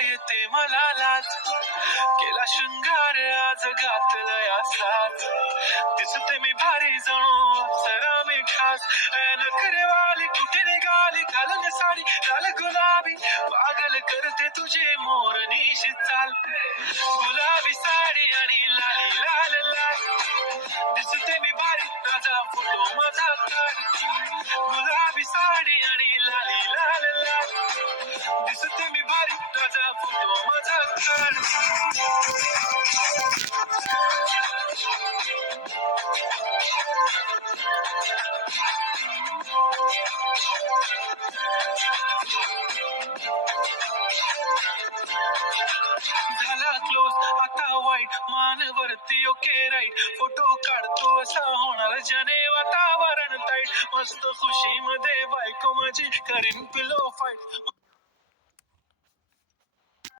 येते मला लाज, केला शृंगार आज घातलंय असाच, दिसते मी भारी जणू अप्सरा मी खास, नखरेवाली कुठे निघाली घालून साडी लाल गुलाबी, पागल करते तुझे मोरनीशी चाल, गुलाबी साडी आणि लाली लाल लाल, दिसते मी भारी ताजा फोटो माझा काढ, गुलाबी साडी आणि लाली लाल लाल, दिसते मी भारी ताजा फोटो माझा काढ. झाला क्लोज आता वाईट मानवरती ओके राईट, फोटो काढतो असा होणार जने वातावरण ताईट, मस्त खुशी मध्ये बायको माझी करीन पिलो फाईट.